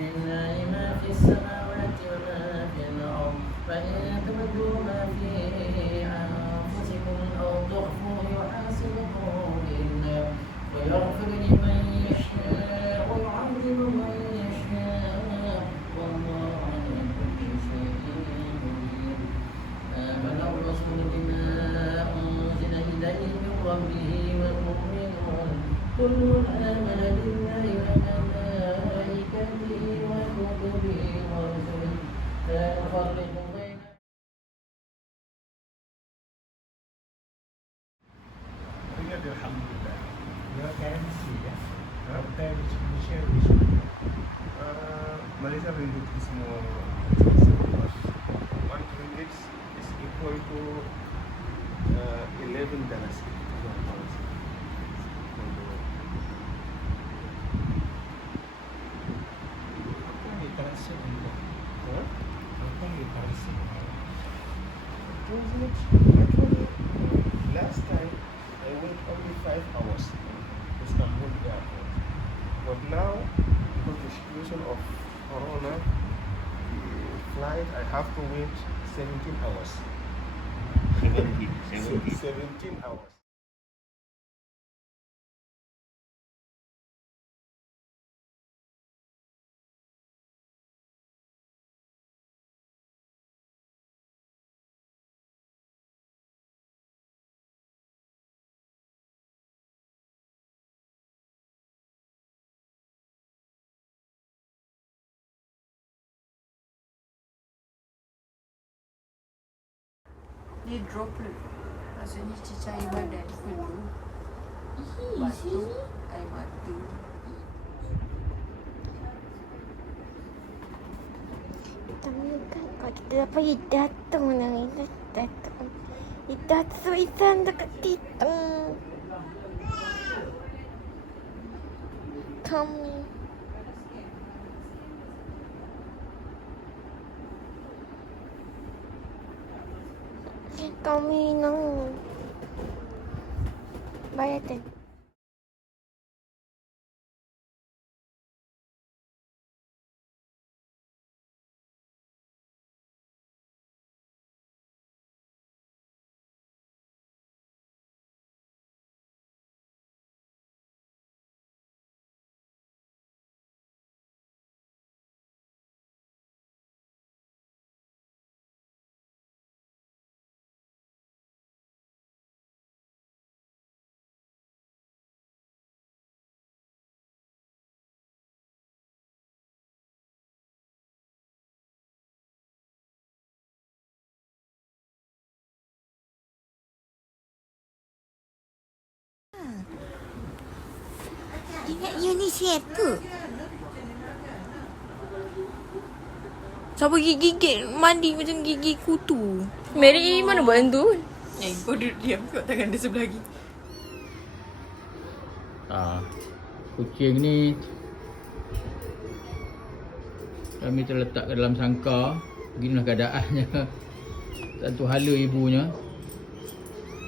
لله ما في السماوات وما في الأرض فإن تبدوا ما في أنفسكم أو تخفوا يحاسبكم به الله ويغفر لمن يشاء ويعذب من يشاء والله على كل شيء قدير آمن الرسول بما أنزل إليه من ربه والمؤمنون كل آمن بالله وملائكته وكتبه ورسله لا نفرق بين Alhamdulillah. Your currency, ya? Huh? Malaysia, which one? Malaysia ringgit is more expensive. 1 ringgit is equal to $11. Apa yang diterasa dulu? Huh? Apa yang diterasa? Actually, last time I went only 5 hours to Istanbul airport. But now, because the situation of Corona, the flight I have to wait 17 hours. 17 hours. Dia droplet. Rasanya cecah air badan flu. Batuk, air mata. Tapi kan kalau kita dapat datang nang ini datang. Kita suisan dekat kita. Kami. Kami nang bayar. Ingat you ni siapa? Siapa gigit mandi macam gigi kutu? Mary mana buat yang tu? Kau duduk diam kat tangan dia sebelah lagi. Kucing ni kami terletak ke dalam sangkar. Beginilah keadaannya. Satu hala ibunya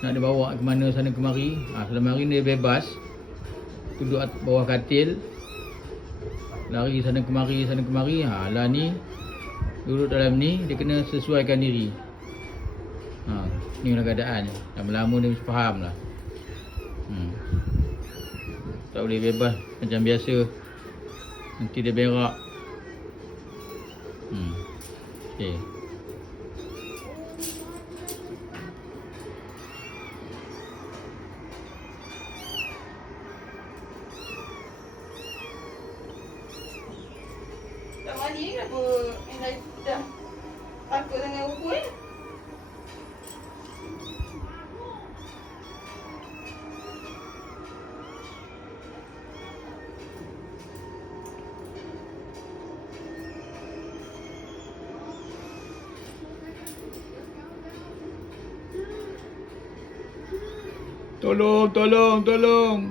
nak dibawa ke mana sana kemari. Selama hari ni dia bebas duduk bawah katil, lari sana kemari. Lah ni duduk dalam ni, dia kena sesuaikan diri. Ni lah keadaannya. Lama-lama dia mesti faham lah. Tak boleh bebas macam biasa. Nanti dia berak. Okay. Tak mandi kenapa? Dah takut sangat rupa ni. Tolong.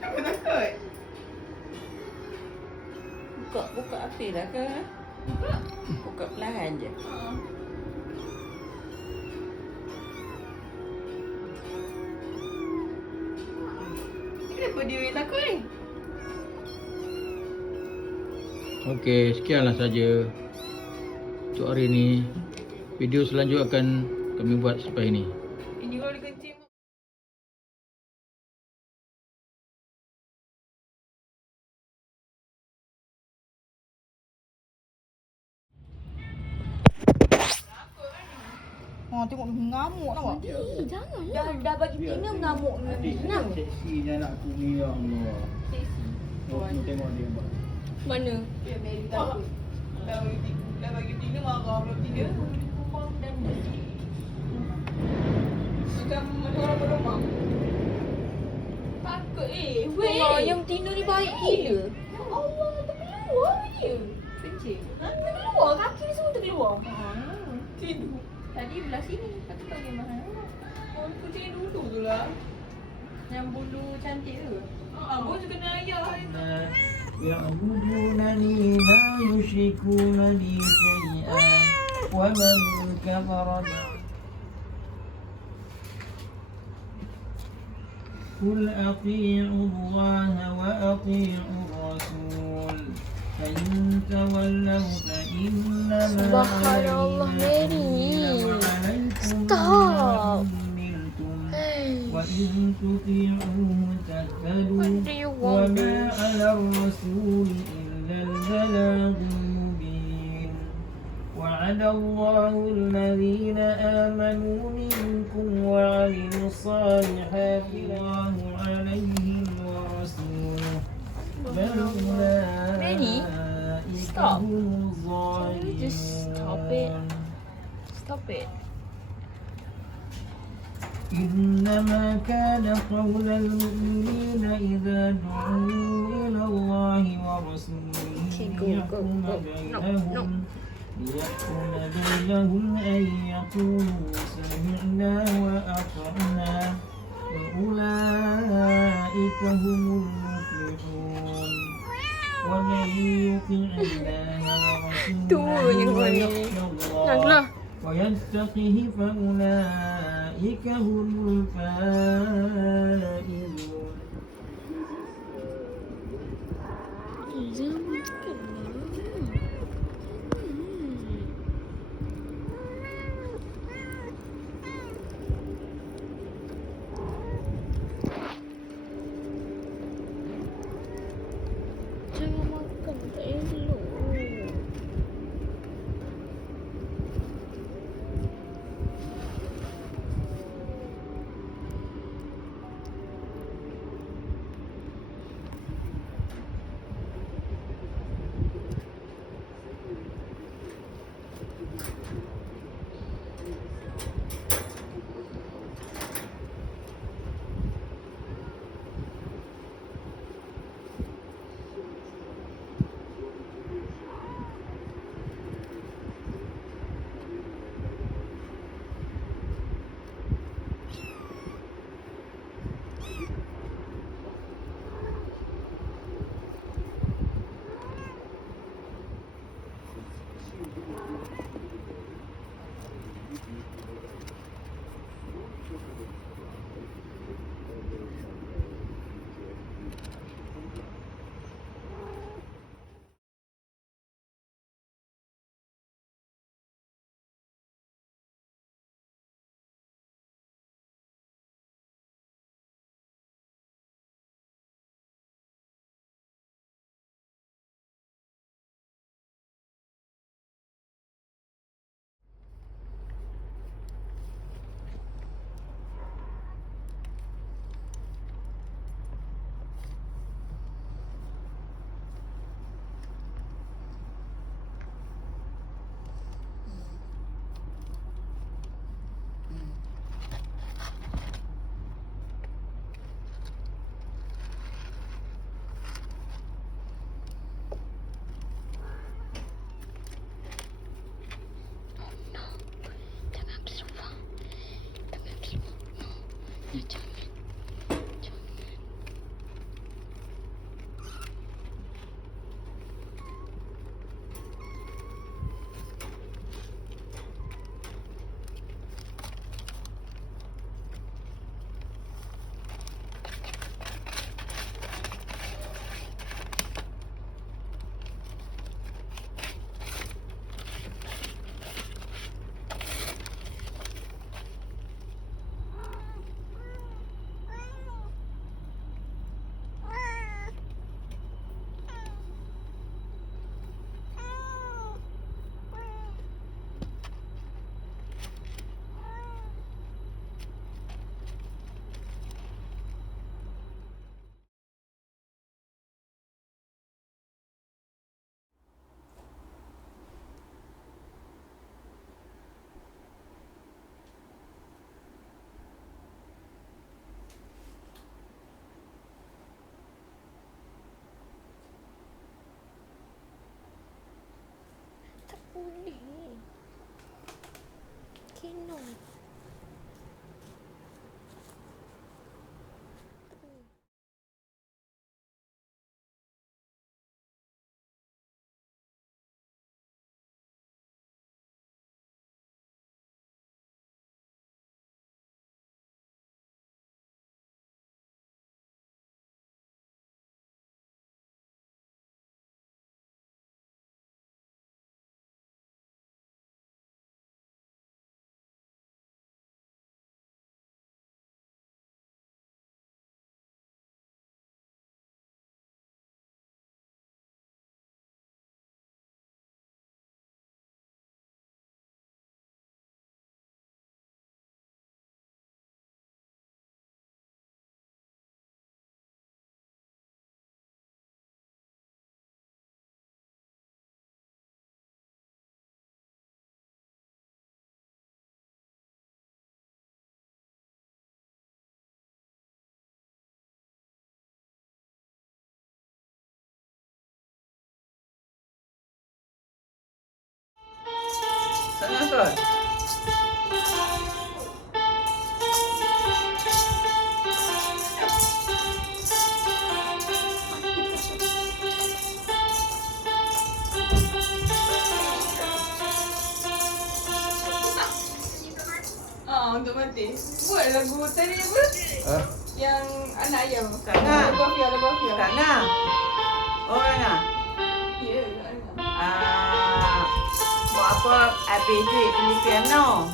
Apa takut? Buka api dah ke? Buka perlahan je. Kenapa dia yang takut ni? Okey, sekianlah saja untuk hari ini. Video selanjutnya akan kami buat selepas ini. Ini kalau dikencing. Oh, tengok mengamuk nampak? Jangan lah. Dah bagi Tina mengamuk. Senang. Seksinya anak aku ni, ya Allah. Tengok dia, Abang. Mana? Dia Mary takut. Dah bagi Tina marah pula Tina. Dan Macam orang berlomang. Takut weh. yang Tina ni baik gila. Ya Allah, terkeluar je. Kencing. Terkeluar, kaki ni semua terkeluar. Tidur. Tadi belah sini, lepas tu bagi mahal. Oh, kucing dulu tu lah. Yang bulu cantik tu. Abang juga kena ayah. يعبدونني لا يشركون بي شيئا ومن كفر قل أطيعوا الله وأطيعوا الرسول فإن تولوا فإنما سبحان الله، ميري. Stop. وإن تطيعوه تهتدوا What do you want, وما bitch? على الرسول إلا البلاغ المبين وعد الله الذين آمنوا منكم وعملوا الصالحات الله عليهم ورسوله بل Ready? أولئك Stop. هم Can you just stop it? الظالمون Stop it. إنما كان قول المؤمنين إذا دعوا إلى الله ورسوله Okay, go, go, ليحكم go. No, بينهم أن يقولوا سمعنا وأطعنا وأولئك هم المفلحون ومن يطع الله Tunggu ورسوله yang ويخشى Naklah. الله ويتقه فأولئك هم الفائزون Jangan makan, tak elok. Sangat kot. Untuk mati. Buat lagu tadi apa? Yang anak ayam. Kak Ngah. Ada bafia. Kak Ngah. Orang Ngah. Ya, Kak Ngah. Buat apa habis duit beli piano.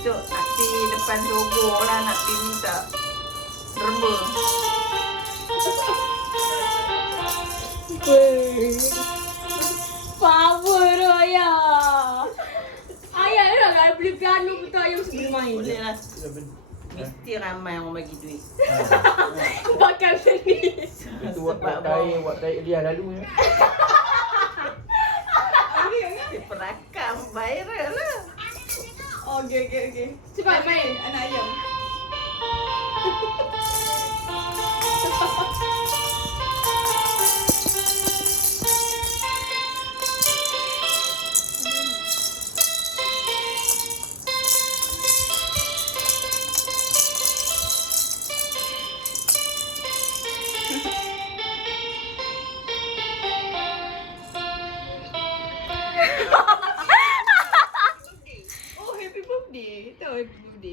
So nak pergi depan Togo lah, nak pergi minta derma. Power Raya. Ayah dah nak beli piano kita ayam sebelum main. Boleh lah. Mesti ramai orang bagi duit. Pakai macam ni. Itu buat taik dia lalu ya. Dia perakam viral lah. Okey. Cepat main anak ayam.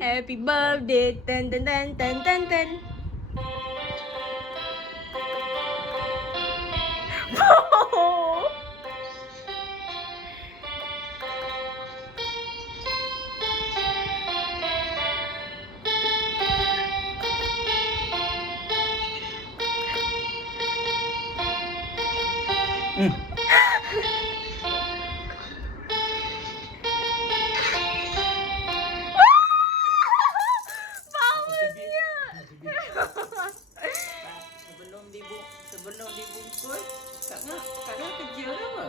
Happy birthday, ten ten ten ten ten ten. Sebelum dibungkus, Kak Ngah kerja ke apa?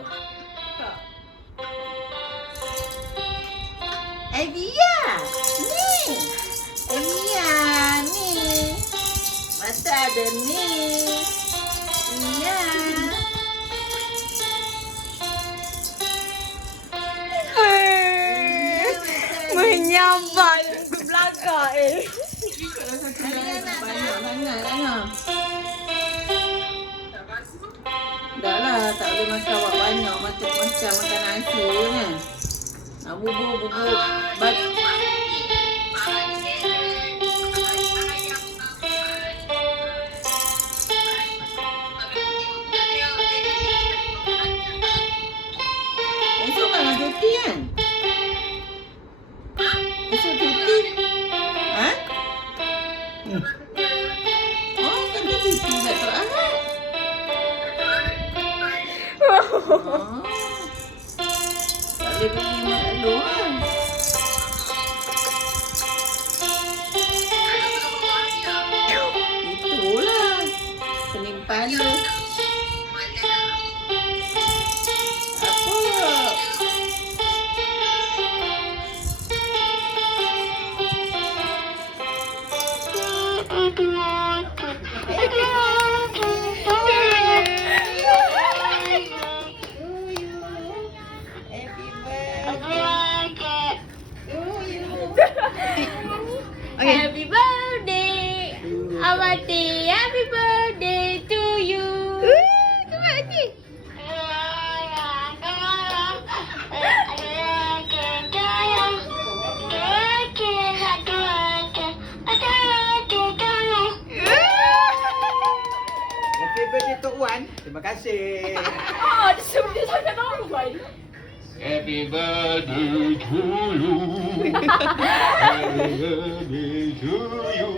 Tak. Evia, ni. Evia, ni. Masa ada ni. Iya. Menyambat ke belakang Banyak sangat. Dah lah, tak boleh makan banyak macam makan nasi kan. Nak bubur. Esok kan ada cuti kan? Esok cuti. Ha? Oh, kan dia cuti tak terakhir. Tak boleh pergi makan luar. Itulah Senin Pala. Apa? Happy birthday, Amati. Happy birthday to you. Happy birthday Tok Wan. Terima kasih. Dia sebenarnya sangat tahu baik. Happy birthday to you. Happy birthday to you.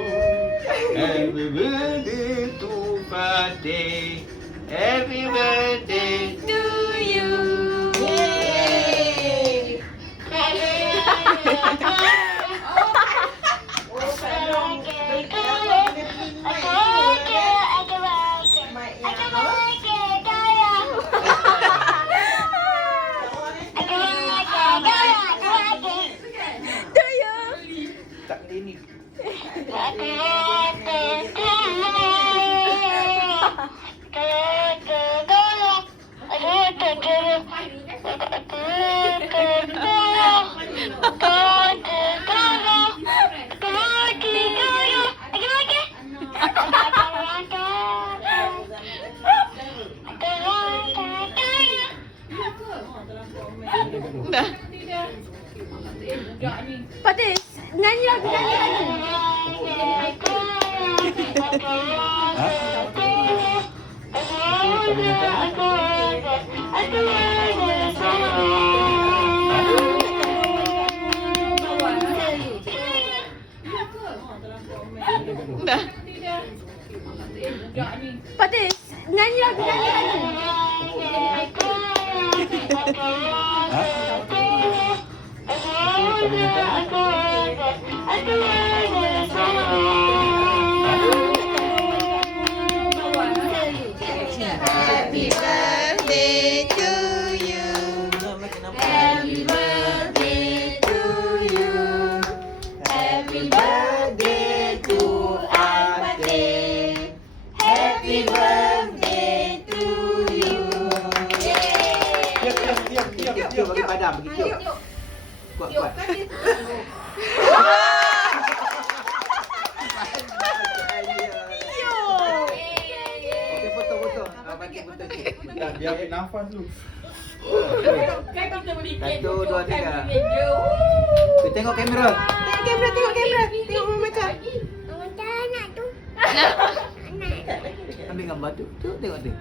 Happy birthday to Fatih. Happy birthday To you. Yeay. Tak ini. Happy birthday Dah. Pada nyanyi lagu. Happy birthday to you. Happy birthday to you. Happy birthday to Ate. Happy birthday to you. Tiup bagi padam, bagi tiup. Kuat-kuat. Okey, foto. Bagi foto sikit. Dia ambil nafas dulu. Kan kita beli 1, 2, 3. Tu tengok kamera. Tengok kamera. Tengok Mama Chan. Ambil gambar tu. Tu tengok tu.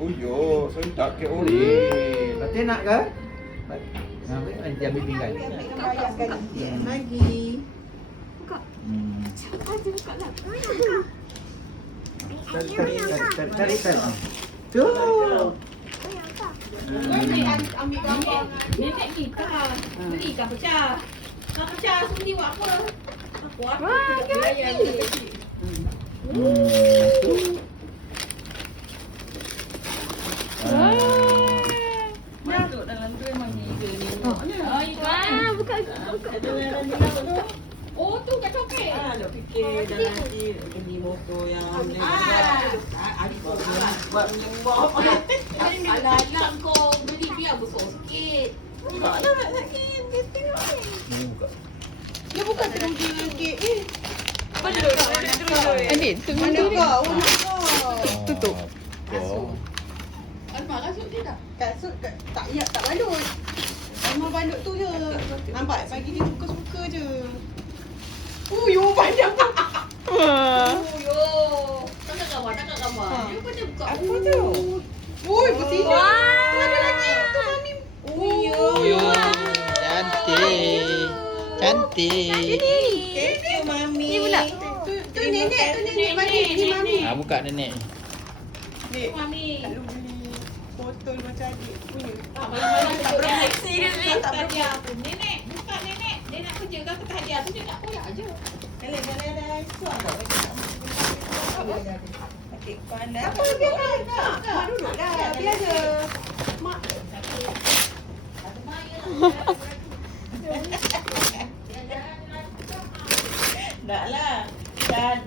Oh yo, sentak ke orang. Patut nak ke? Ambil nanti ambil pinggan. Lagi. Tarik. Tu. Ambil gambar nenek ni tak. Belikan pecah. Nak pecah sendiri buat apa? Wah, cantik. Masuk dalam tu memang gila ni. Wah, buka. Oh, tu kat coklat. Nak fikir dah nanti beli motor yang buat menyembah. Alah, kau beli biar besar sikit. Taklah nak sakit. Dia tengok ni. Dia bukan RM30. Adik, tu Mana kau? tutup. Alma kasut dia dah. Kasut tak balut. Alma balut tu je. Nampak? Bagi dia suka-suka je. Yo, banyak tu. Wah. Yo. Takkan gambar. Dia pada buka. Apa tu? Ui, bersih. Wah. Ada lagi. Tu mami. Yo. Cantik. Thank you, mami. Ni pula. Tu nenek bagi ni mami. Buka nenek. Dek, Mami. tak perlu beli botol macam adik punya. Malam-malam tak berani. Seriously? Tak hadiah tu. Nenek, buka nenek. Dia nak kerja ke tak hadiah tu dia nak koyak je. Kalau suam tak bagi tak mesti. Adik pandai. Apa biar mak duduk dah. Biar je. Mak. Dah lah. Dah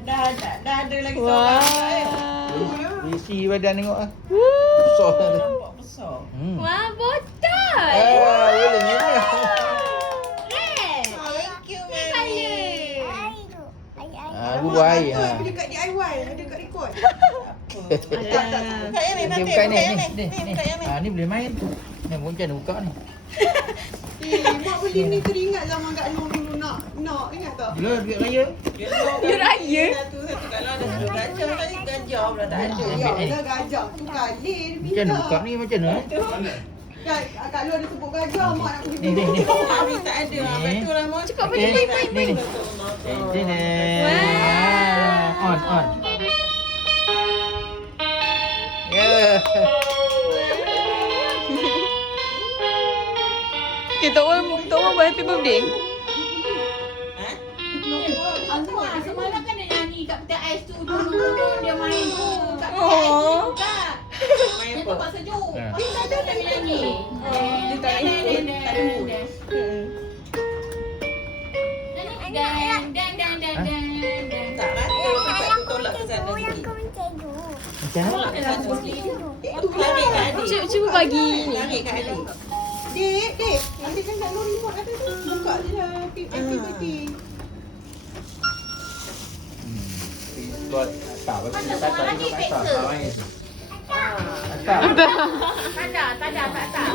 ada lagi seorang. Isi badan tengok ah. Nampak besar. Wah, botol. Boleh ni. Thank you, mami. Buah air. Aku dekat DIY. Ada kat rekod. Buka yang ni nanti. Buka ni. Buka yang ni. Ni boleh main. Ni macam mana buka ni? Mak beli ni teringat zaman Kak Nur dulu nak ingat tak? Bila duit raya. Dia raya. Satu kalau ada satu gajah tadi gajah pula tak ada. Ah, Ya ambil, dah gajah tu kalir Macam mana buka ni macam mana? Kak Nur ada sebut gajah mak nak pergi Ni. Mami tak ada. Betul lah mak. Cakap Okey. Ni. On. Ya. Kita orang buat happy birthday. Azma, semalam kan dia nyanyi kat peti ais tu dulu dia main tu kat peti ais tu juga. Main Dia apa? tempat sejuk. Ha. Dia tak ada dia nyanyi. Dia tak tunggu. Tak lah. Kita tolak ke sana sikit. Macam mana? Itu lari kat adik. Cuba bagi ni. Lari kat adik. Dek. Nanti kan Kak Nur remote ada tu. Buka je lah. Happy. Tuan tak apa. Tak.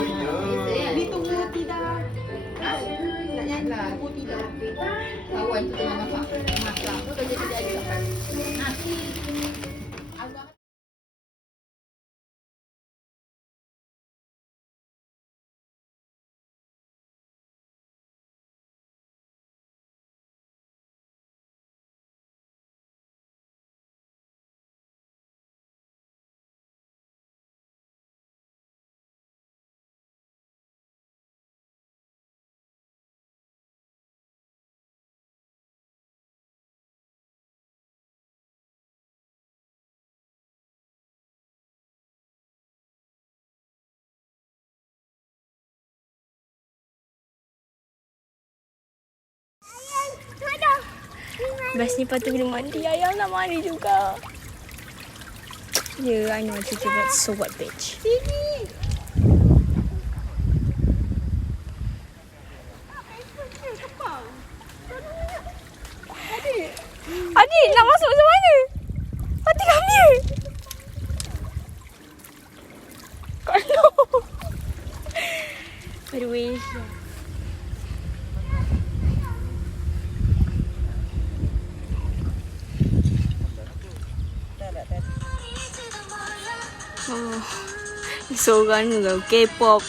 Ni tunggu tidak. Nak nyanyi tunggu tidak. Kawan tu tengah masak tu kerja kerja ada. Bas ni patut kena mandi. Ayah nak mandi juga. Yeah, I know Cici buat so what bitch. Sini. Adik nak masuk macam mana? Adik ambil. Kalau. By the way. Oh, seorang ni K-pop.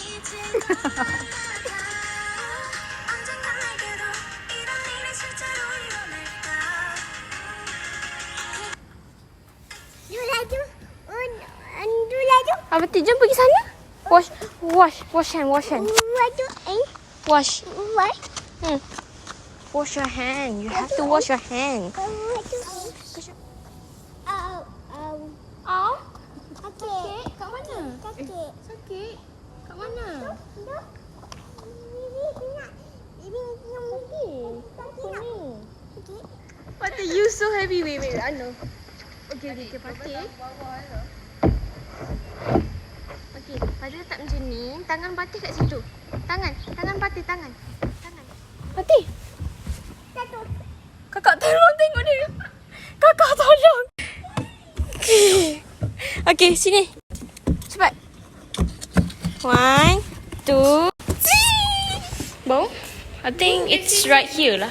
Apa tu? Jom pergi sana. Wash hand. Wash. Wash your hand. You have to wash your hand. Oh. Sakit? Kat mana? Sakit? Kat mana? What are you so heavy? Wait, I know. Okay, Patih. Okay, Patih letak macam ni. Tangan Patih kat situ. Tangan Patih, tangan. Patih. Kakak tolong tengok dia. Kakak tolong. Okay, sini. Cepat. 1, 2, 3. Bau? I think it's right here lah.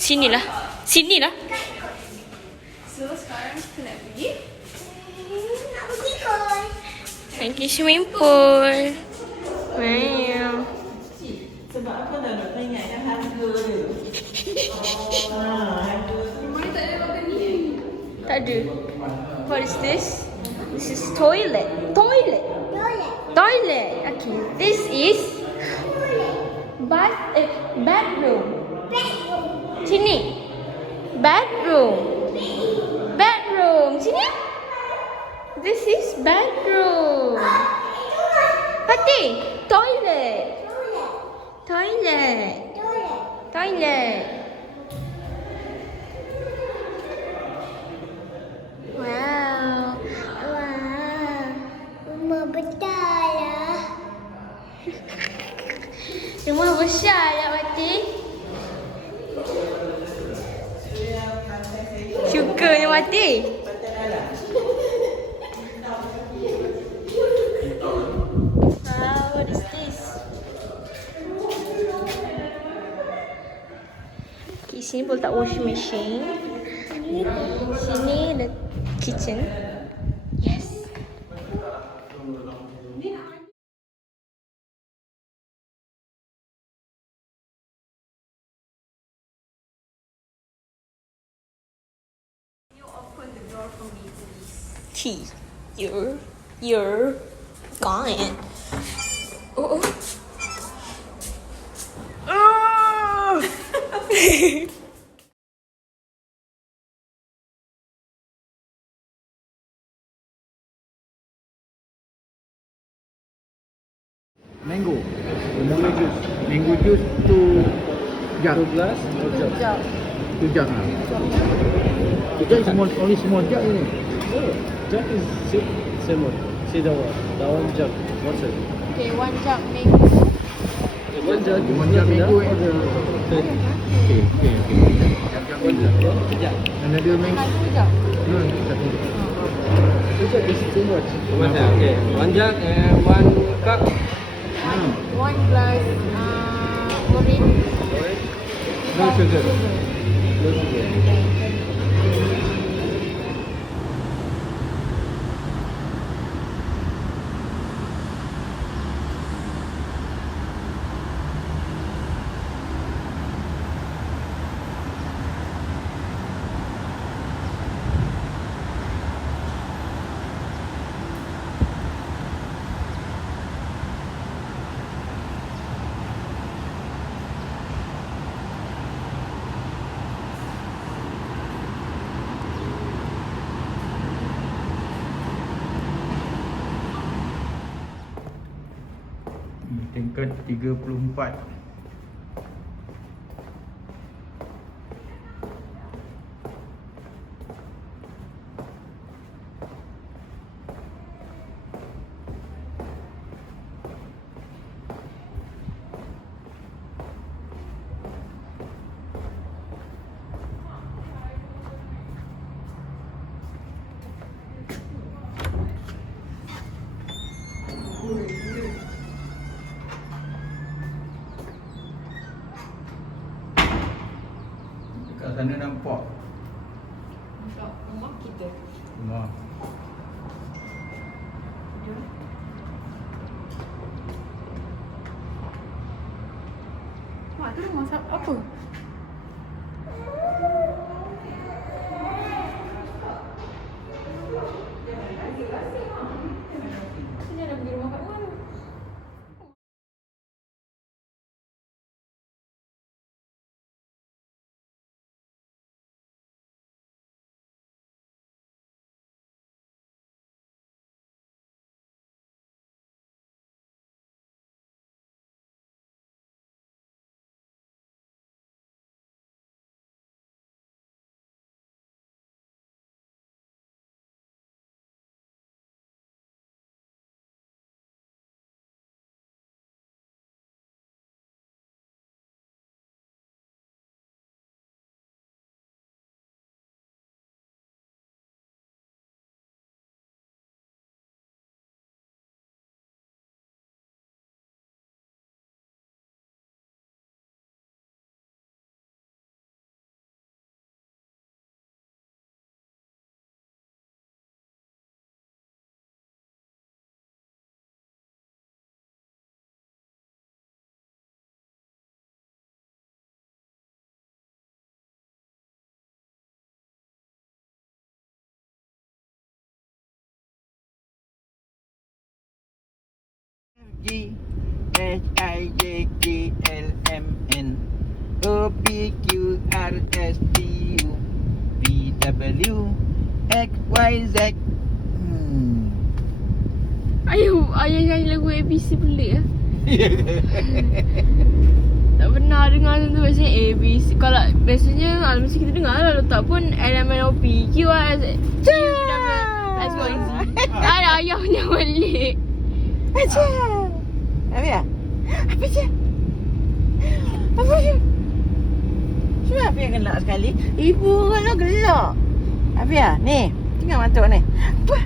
Sini lah. So sekarang kita nak pergi. Pergi swimming pool. Wow. Sebab apa dah nak ingatkan harga dia? Rumah tak ada makan ni. Tak ada. What is this? This is toilet. Okay. This is bedroom. Sini. Bedroom. Sini. This is bedroom. Patih. Toilet. Wow. Rumah besar lah. Rumah besar lah, Patih. Syukurnya, Patih. Wow, what is this? Okay, sini boleh letak washing machine. Sini ada kitchen. Yes. You open the door for me, please. Key. You're gone. Oh. Mango. Mango juice 2 jug. 2 glass or jug? 2 jug. 2 jug small, only small jug ni. Jug is same one. See that one jug. What's it? Okay, 1 jug mango. One jug. One jug mango ada. Okay. One jug. Yeah. Another mango. 2 jug. No, satu. 2 jug is too much. Okay. 1 jug and 1 cup. 1 glass orange. No sugar. No sugar. Tingkat 34. Dekat sana nampak Nampak rumah kita. rumah. Mak tu rumah apa? Sini ada pergi rumah kat mana? GHIJKLMN OPQRSTU VWXYZ. Ayah nyanyi lagu ABC pelik lah. Tak pernah dengar tu biasanya ABC. Kalau biasanya mesti kita dengar lah. Letak pun LMNOPQRSTU VWXYZ. Ada ayah punya pelik. Aja. Apa ya? Apa je? Apa je? Cuma apa yang gelak sekali? Ibu kalau gelak. Apa ya? Ni, tinggal mantuk ni. Apa?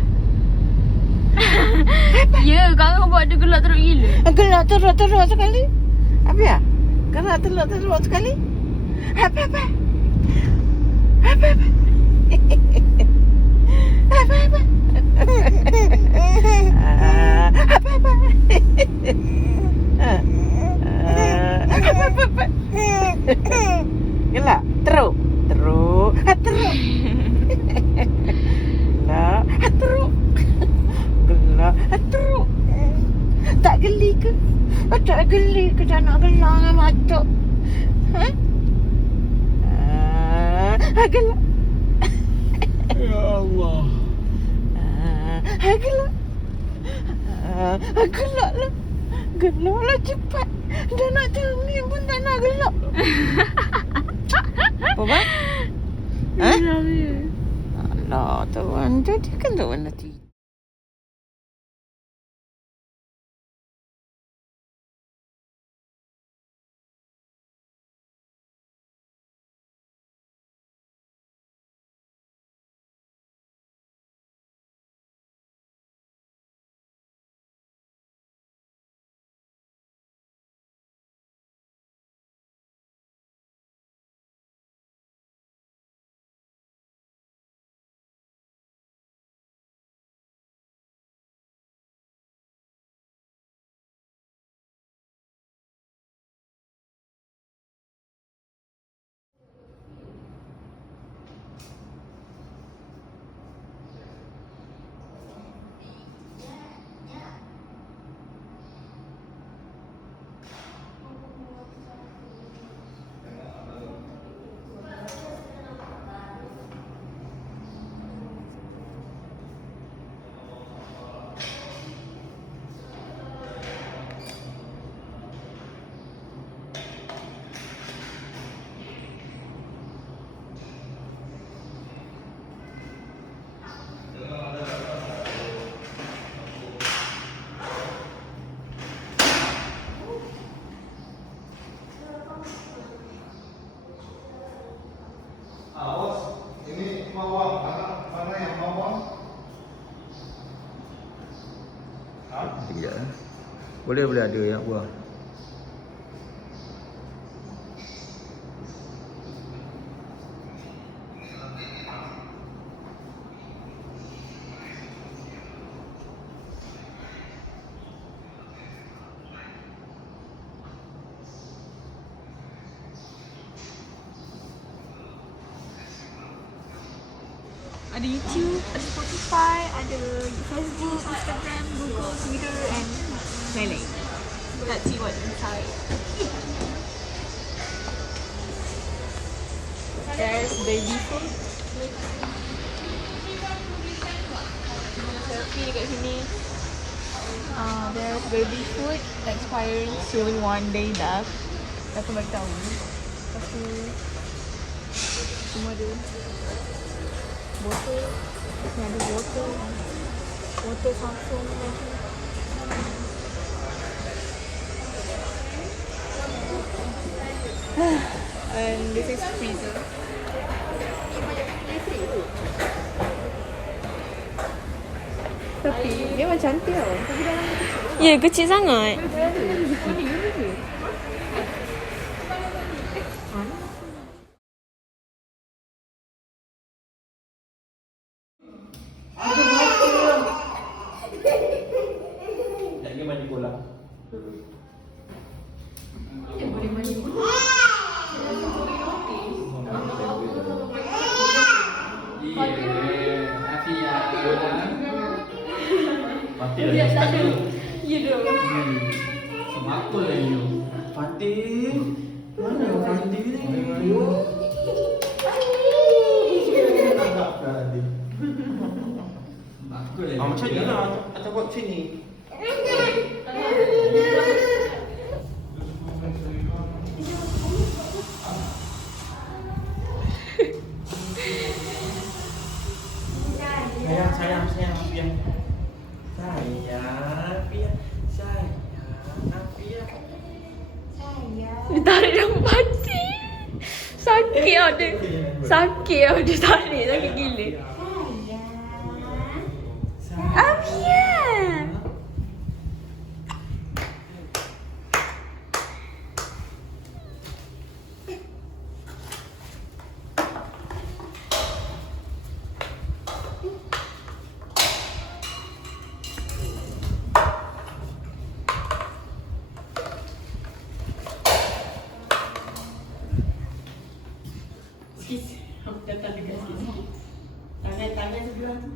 Ya, kakak buat dia gelak teruk gila. Gelak teruk sekali. Apa ya? Gelak teruk sekali. Apa? Apa? Apa? Apa? Gelak teruk. Gelak teruk. Gelak teruk. Tak geli ke? Tak geli ke dah nak gelak dengan matuk? Ha? Gelak. Ya Allah. Gelak. Gelak lah. Gelak lah cepat. Dah nak termin pun tak nak gelak. Apa bang? Ha? Alah, tuan. Jadi kan tuan nanti. Ya. Boleh ada yang buah. Ada YouTube, ada Spotify, ada Facebook, Instagram, Google, Twitter and lain-lain. Let's see what's inside. There's baby food. Selfie dekat sini. There's baby food expiring soon, 1 day dah. Aku bagi tahu. Lepas tu semua ada botol. Ni ada botol. Botol Samsung lagi. And this is freezer. Tapi dia macam cantik tau. Tapi dalam dia kecil. Ya, kecil sangat. Lagi mandi bola. Mati dah start tu. Ya dah. Semakul lah you. Fatih. Mana yang Fatih ni? Macam ni lah. Atau buat macam ni. Sayang, sayang, sayang. Sayang, Pia. Sayang, Pia. Dia tarik dalam mati. Sakit tau dia. Sakit tau dia tarik. Sakit gila. Amia. Datang dekat sini. Tangan sebelah tu.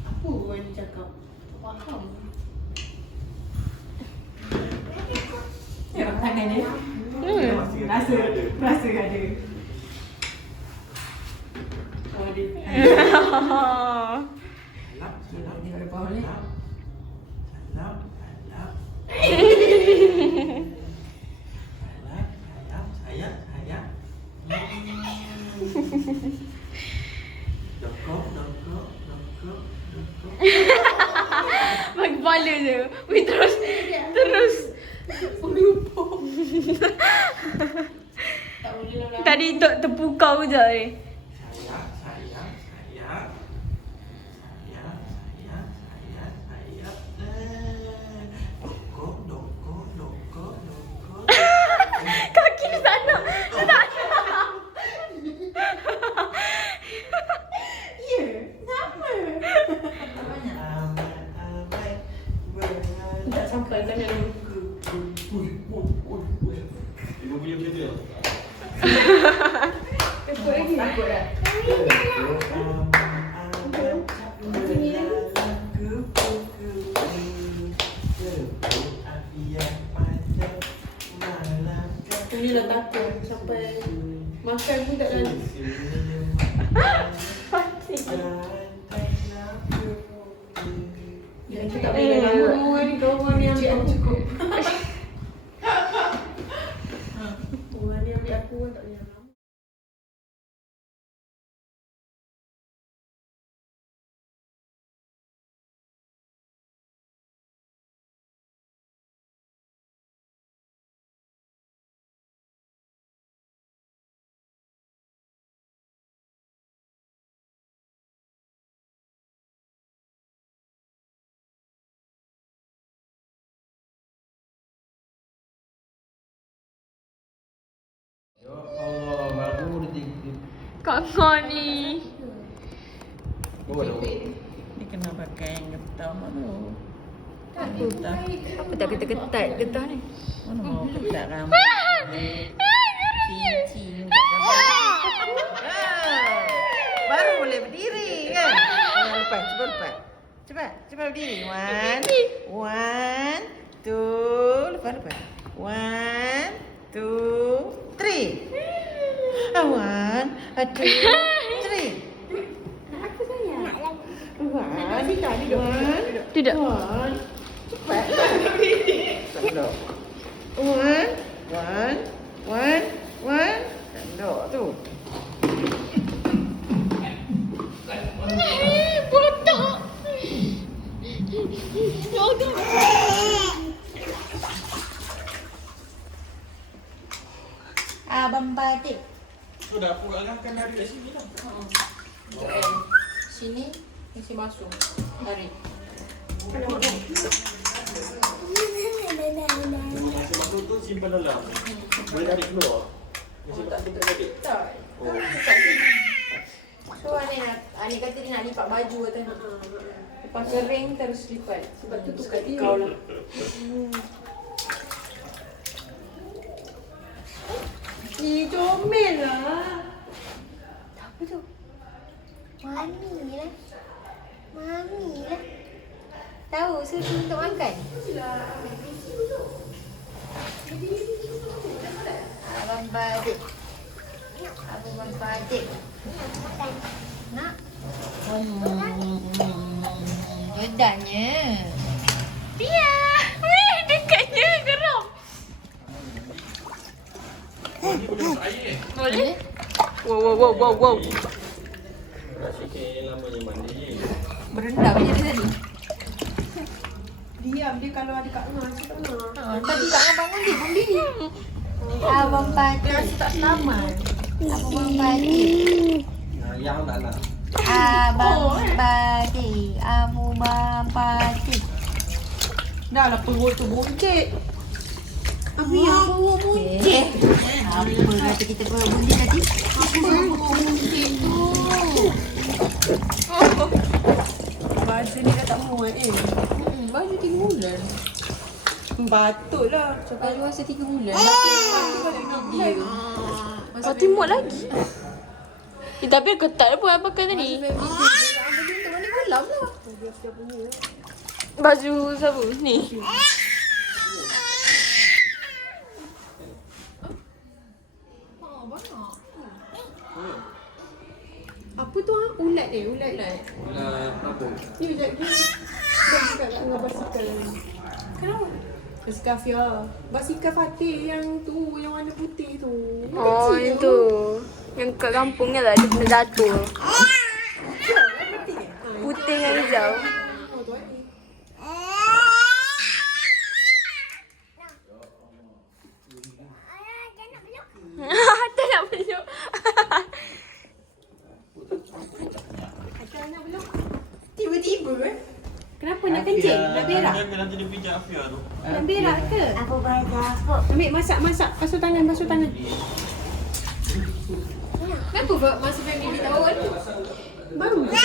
Apa orang ni cakap? Tak faham. Tengok tangan dia. Rasa ada. Oh dia. Dia ada bawah ni. Bagi kepala je. Weh terus. Tadi terpukau je. Kaki di sana. Tak sampai tangan dia. Ibu punya macam tu. Takut lagi. Takut dah. Ini dah takut sampai makan pun tak lalu. Jangan cakap bila lama ni kawan ni ambil aku cukup. Orang ni ambil aku tak boleh. Kakak ni. Dia kena pakai yang getah tu. Apa tak ketat-ketat getah ni? Mana mau ketat rambut. Cincin kat rambut. Baru boleh berdiri kan? Jangan lepas, cuba lepas. Cepat berdiri. One, two, lepas. 1, 2, 3. 1, 2, 3. Aku sayang. Tidak. Tidak. Cepat. Tanduk. One. Tanduk tu. Botak. Botak. Abang Badik. Sudah aku akan dari sini lah. Sini, isi masuk. Tarik. Masa masuk tu simpan dalam. Boleh tarik keluar. Mesti tak tarik. Tak. Oh. So Ani kata dia nak lipat baju kata. Lepas kering terus lipat. Sebab tu tukar kau lah. Comel lah. Apa tu? Mami lah. Tahu susu untuk makan? Abang Badik. Nak? Bedanya. Dia. Dekatnya geram. Boleh? Wow. Sikit lamanya mandi. Berendam je dia tadi. Diam dia kalau ada Kak Ngah. Tadi Kak Ngah bangun dia pun diri. Abang Badik. Dia rasa tak selamat. Abang Badik. Yang tak nak. Abang Badik. Dah lah perut tu buncit. Abi yang bawa buncit. Apa kata kita bawa buncit tadi? Apa buncit tu? Baju ni dah tak muat baju 3 bulan. Patutlah. Cakap dia masa 3 bulan. Kau timut lagi. Tapi ketat pun apa pakai tadi. Baju siapa ni? Apa tu ulat ni? Ulat. Ulat rambut. Ni sekejap ni. Kau cakap kat dengan basikal ni. Kenapa? Basikal Fia. Basikal Fatih yang tu, yang warna putih tu. Yang Oh, kecil yang tu. Yang kat kampungnya lah, dia kena jatuh. Putih dengan hijau. Oh, tu ni. Tak nak peluk. Akan nak belum? Tiba-tiba Kenapa nak kencing? Nak berak? Nanti dia pijak Afia tu. Nak berak ke? Apa baju? Ambil masak. Basuh tangan. Kenapa masa family tawar tu? Baru. Oh, ya.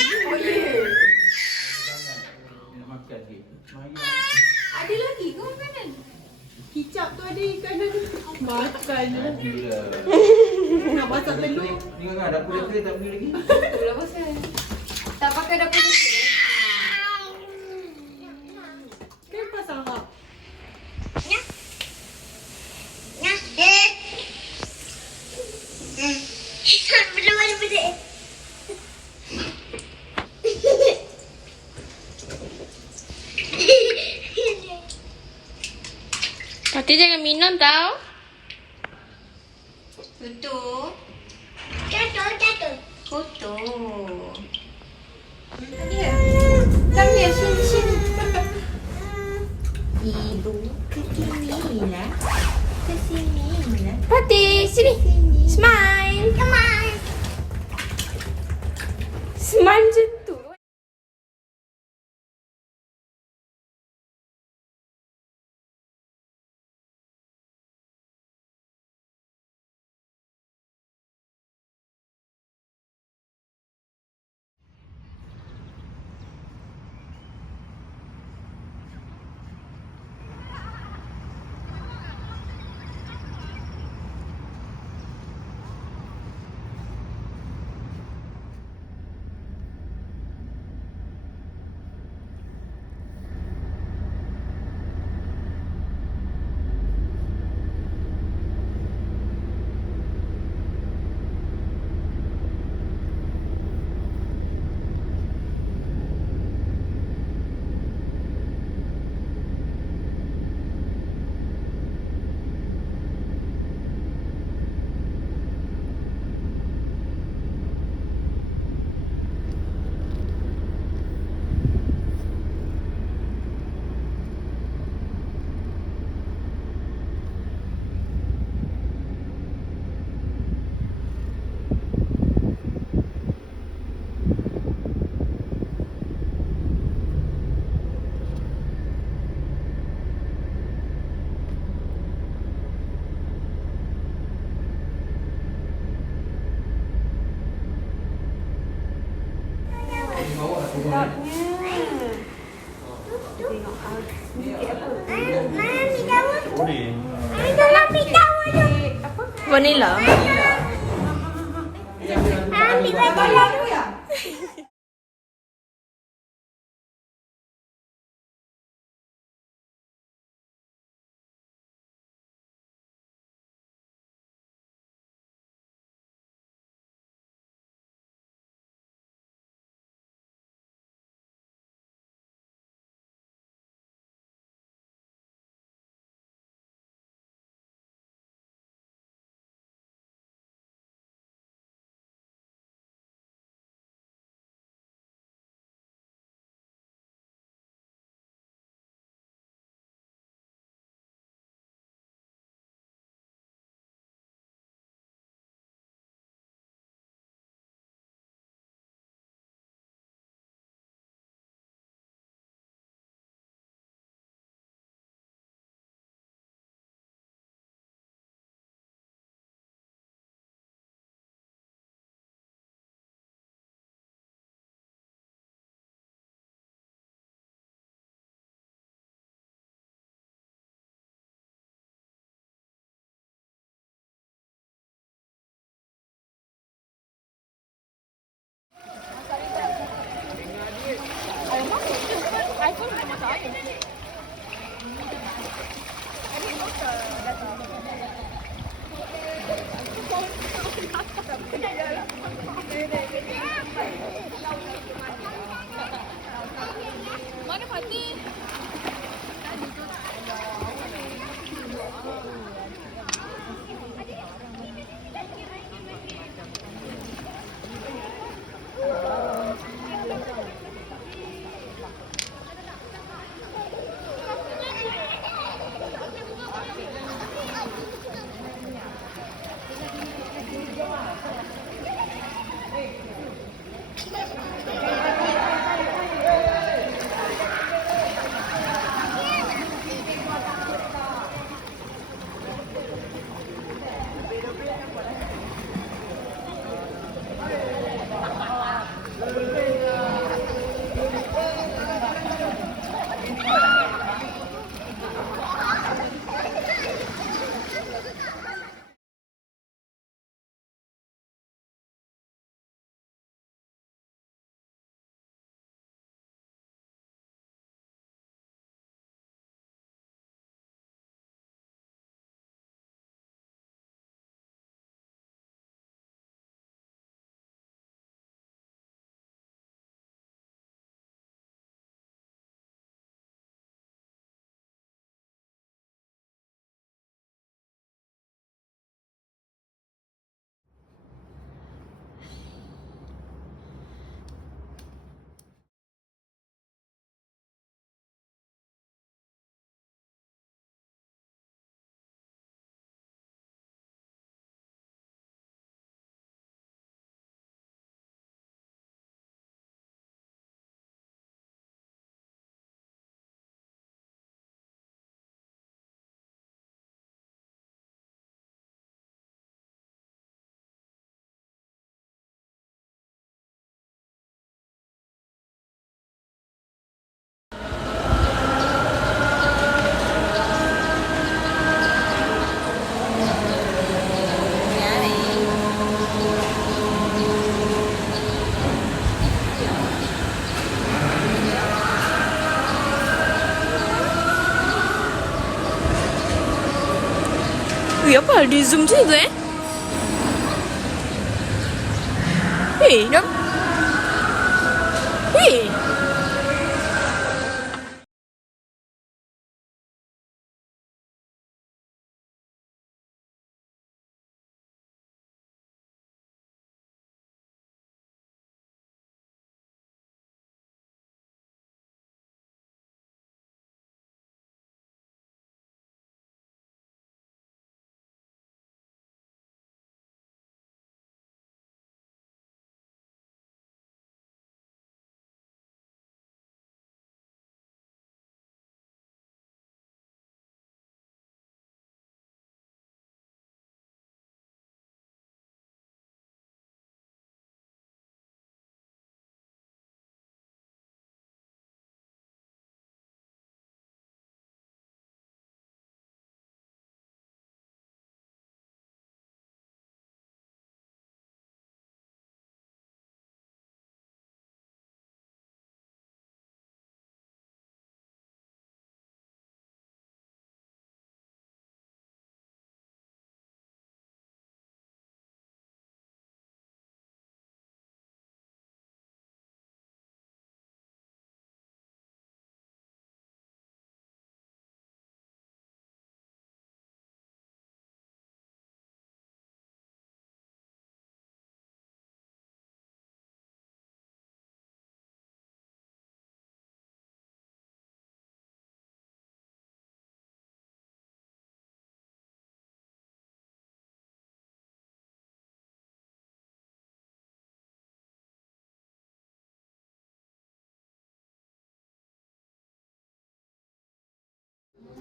Nak makan sikit. Ada lagi ke makanan? Kicap tu ada ikan ada. Makan je lah. Gila. Nak masak telur. Ni kan dapur dia tak beli lagi. Itulah pasal. Tak pakai dapur ni. Kan pasal hak. Belum ada benda. Fatih jangan minum tau. Tutup. Jatuh. Kotor. Ya. Come here, sini. Ibu ke sini lah. Ke sini lah. Fatih, sini. Smile. Smile je tu. Vanilla. Mana Fatih? Ui, apa hal di zoom macam tu jom.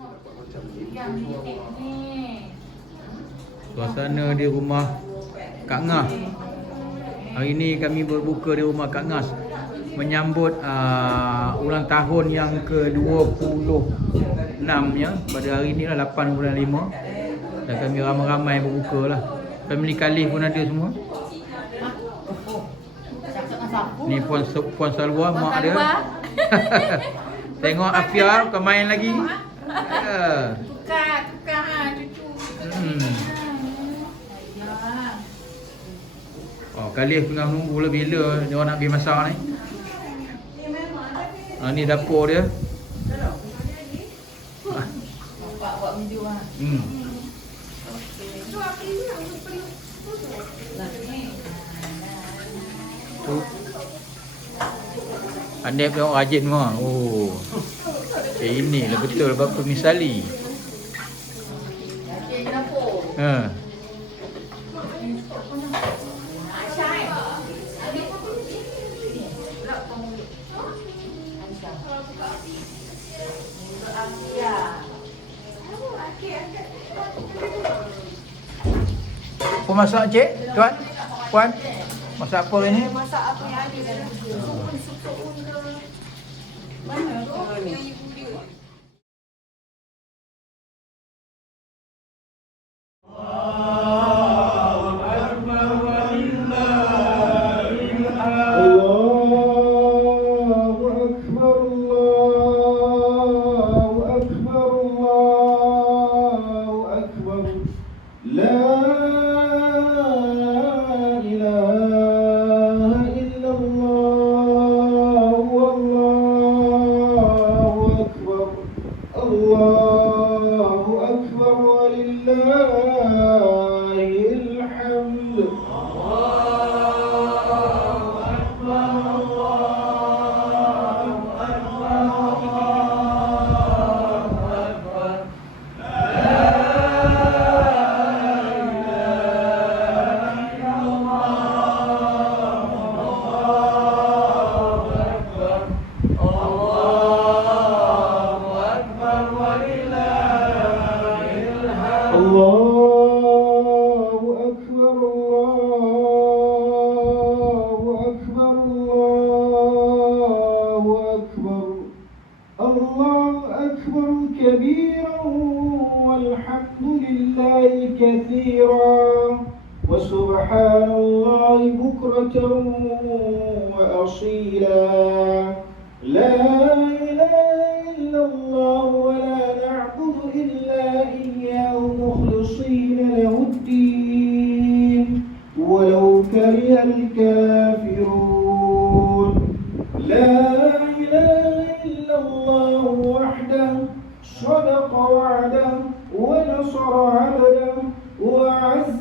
macam itu Yang ni semua. teknik. Suasana di rumah Kak Ngah. Hari ni kami berbuka di rumah Kak Ngas menyambut ulang tahun yang ke-26 ya. Pada hari ni lah 8 bulan 5. Dan kami ramai-ramai berbuka lah. Family Khalif pun ada semua. Ni Puan Salwa, mak dia. Tengok Afia kau main lagi. Ya. Tukar ha cucu. Oh, Khalif tengah menunggu lah bila dia orang nak pergi masak ni. Ni dapur dia. Bapak buat video ah. Tu. Andai tengok rajin semua. Oh. Inilah betul Bapa Misali. Okey, dapur. Ha. Apa masak cik? Tuan? Puan? Masak apa hari ni? Masak apa yang ada dalam sup unta. Mana tu yang ibu dia? وسبحان الله بكرة وأصيلا لا إله إلا الله ولا نعبد إلا إياه مخلصين له الدين ولو كره الكافرون لا إله إلا الله وحده صدق وعده ونصر عبده وعز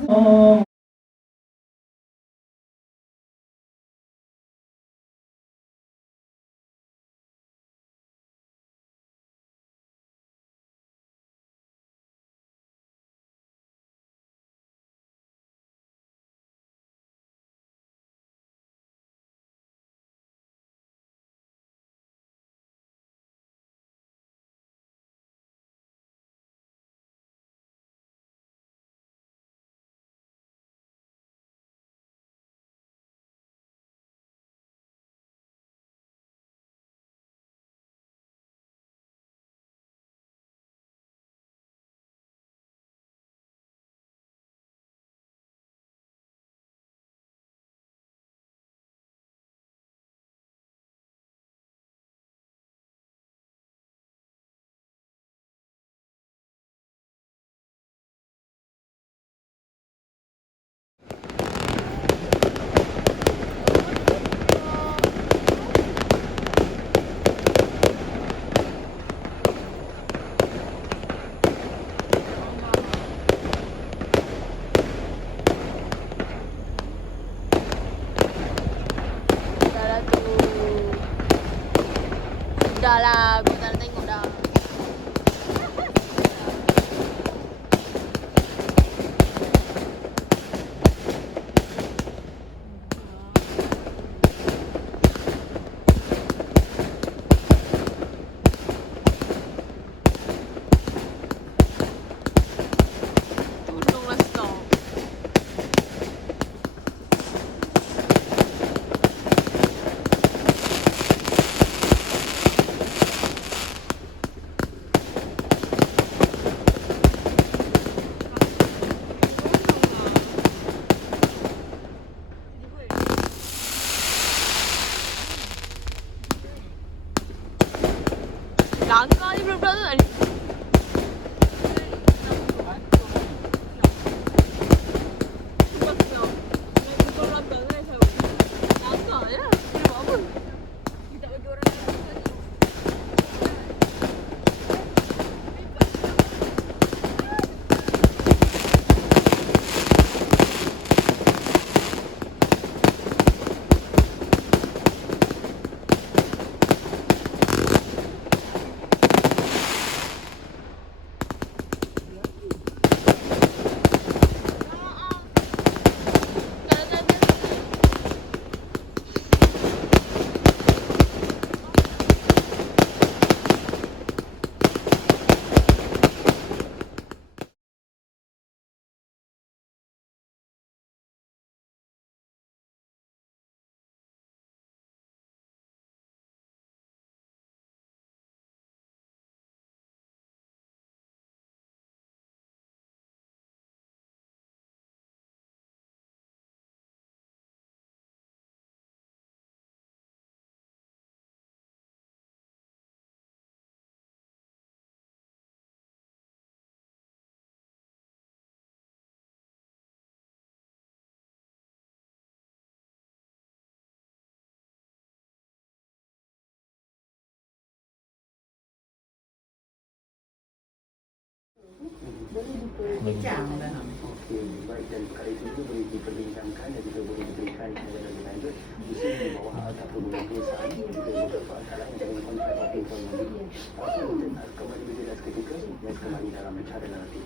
Kejam dah. Okey, baik, dan perkara itu juga boleh diperbincangkan dan juga boleh diberikan kepada lebih lanjut usul di bawah ataupun dengan perusahaan juga beberapa kalangan dengan kontrak waktu informasi. Kita kembali berjelas ketika dan kembali dalam bicara nanti.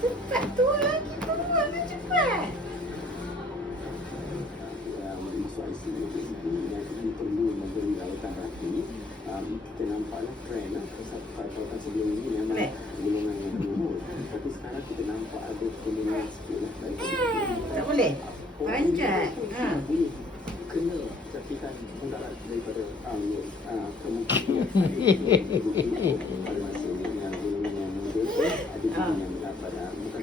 Cepat tu lagi keluar tu cepat. Isu itu yang ini perlu memberi rawatan hati. Kita nampaklah trend rawatan sebelum ini memang golongan yang menurun. Tapi sekarang kita nampak ada penurunan sikit lah. Tak boleh. Panjat. Kena jadikan mudarat daripada kemungkinan pada masa ini yang golongan yang menurun ada yang mendapat bukan